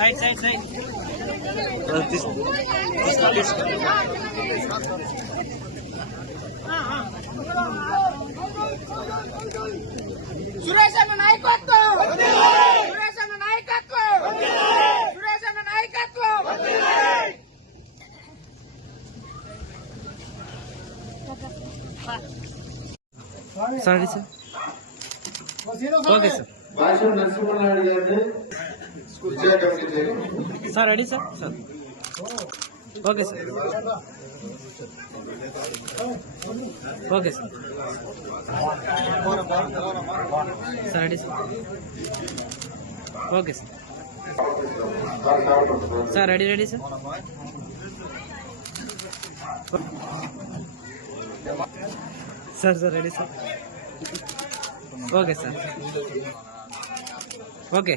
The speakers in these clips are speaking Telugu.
సైడ్ సైడ్ సైడ్ సురేష్ అన్న నాయకత్వం! సురేష్ అన్న నాయకత్వం! సురేష్ అన్న నాయకత్వం sir sir okay sir Basha Narasimha Naidu గారిని sir ready sir? Sir. Okay sir. Okay sir. Sir ready sir. Okay sir. Sir ready ready sir. Sir sir ready sir. Okay sir. Okay.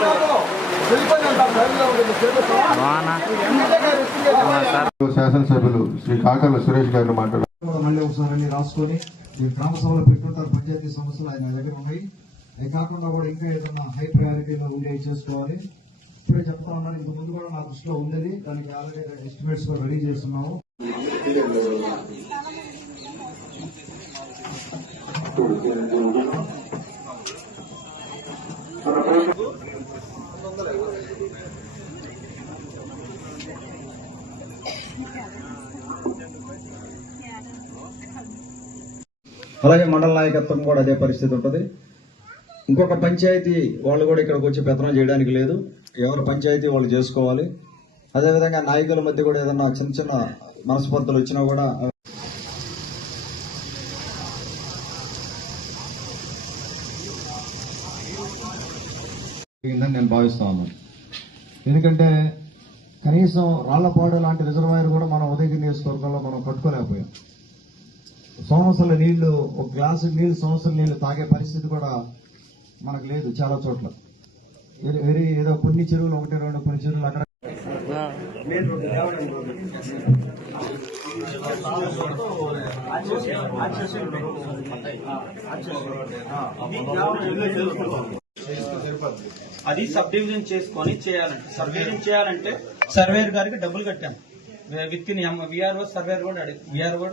శాసనసభ్యులు శ్రీ కాకర్ల సురేష్ గారిని మాట్లాడారు. మళ్ళీ ఒకసారి రాసుకొని ఈ గ్రామ సభలో పెట్టుంటారు పంచాయతీ సమస్యలు ఆయన దగ్గర ఉన్నాయి. అవి కాకుండా కూడా ఇంకా ఏదైనా హై ప్రయారిటీలో ఉండేవి చేసుకోవాలి. ఇప్పుడే చెప్తా ఉన్నాను ఇంత ముందు కూడా నా దృష్టిలో ఉండేది. దానికి ఆల్రెడీ ఎస్టిమేట్స్ కూడా రెడీ చేస్తున్నాము. అలాగే మండల నాయకత్వం కూడా అదే పరిస్థితి ఉంటుంది. ఇంకొక పంచాయతీ వాళ్ళు కూడా ఇక్కడికి వచ్చి పెత్తనం చేయడానికి లేదు. ఎవరు పంచాయతీ వాళ్ళు చేసుకోవాలి. అదేవిధంగా నాయకుల మధ్య కూడా ఏదన్నా చిన్న చిన్న మనస్పర్ధలు వచ్చినా కూడా నేను భావిస్తా ఎందుకంటే కనీసం రాళ్ళపాడు లాంటి రిజర్వాయర్ కూడా మనం ఉదయగిరి నియోజకవర్గంలో మనం కట్టుకోలేకపోయాం సంవత్సరాల నీళ్ళు ఒక గ్లాసు నీళ్ళు సంవత్సరం నీళ్ళు తాగే పరిస్థితి కూడా మనకు లేదు చాలా చోట్ల. వేరే- ఏదో కొన్ని చెరువులు ఒకటి రెండు కొన్ని చెరువులు అక్కడ. అది సబ్ డివిజన్ చేసుకొని చేయాలంటే సబ్ డివిజన్ చేయాలంటే సర్వేర్ గారికి డబ్బులు కట్టాం. విత్ ఇన్ విఆర్ఓ సర్వేర్ కూడా అడిగి విఆర్ఓ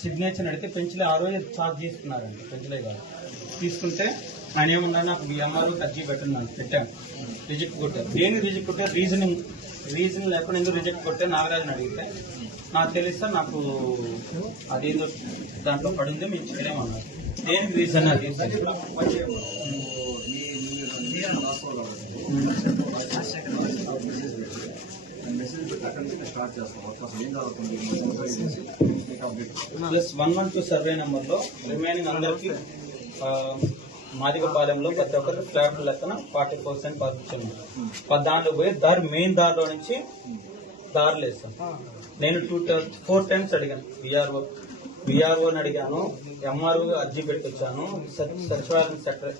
సిగ్నేచర్ అడిగితే పెంచలే ఆ రోజు చార్జ్ తీసుకున్నారండి పెంచలే గారు తీసుకుంటే ఆయన ఏమన్నా నాకు ఎంఆర్ఓ అర్జీ పెట్టినాను పెట్టాను. రిజెక్ట్ కొట్టారు. దేని రిజెక్ట్ కొట్టే రీజనింగ్ రీజన్ లేకుండా ఎందుకు రిజెక్ట్ కొట్టే నాగరాజుని అడిగితే నాకు తెలిస్తే నాకు అదేదో దాంట్లో పడింది మేము చేయలేమన్నారు. దేనికి రీజన్ అది plus one one two survey నెంబర్లో రిమైనింగ్ అందరికి మాదిగపాలెంలో ప్రతి ఒక్కరికి ఫ్లాట్ లెక్కన ఫార్టీ పర్సెంట్ పర్మిషన్ దాంట్లో పోయి దారి మెయిన్ దారిలో నుంచి దారులు వేస్తాం నేను టూ ఫోర్ టైమ్స్ అడిగాను విఆర్ఓ విఆర్ఓని అడిగాను ఎంఆర్ఓ అర్జీ పెట్టొచ్చాను సచివాలయం సెక్రటరీ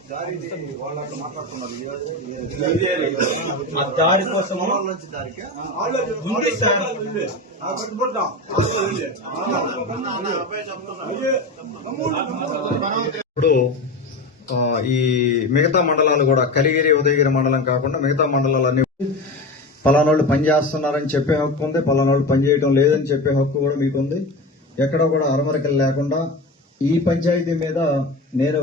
ఆ దారి కోసం ఉంది సార్ ఇప్పుడు ఈ మిగతా మండలాలు కూడా కలిగిరి ఉదయగిరి మండలం కాకుండా మిగతా మండలాలన్నీ పలానోళ్ళు పని చేస్తున్నారని చెప్పే హక్కు ఉంది పలానోళ్ళు పనిచేయడం లేదని చెప్పే హక్కు కూడా మీకు ఉంది ఎక్కడ కూడా అరమరికలు లేకుండా ఈ పంచాయతీ మీద నేను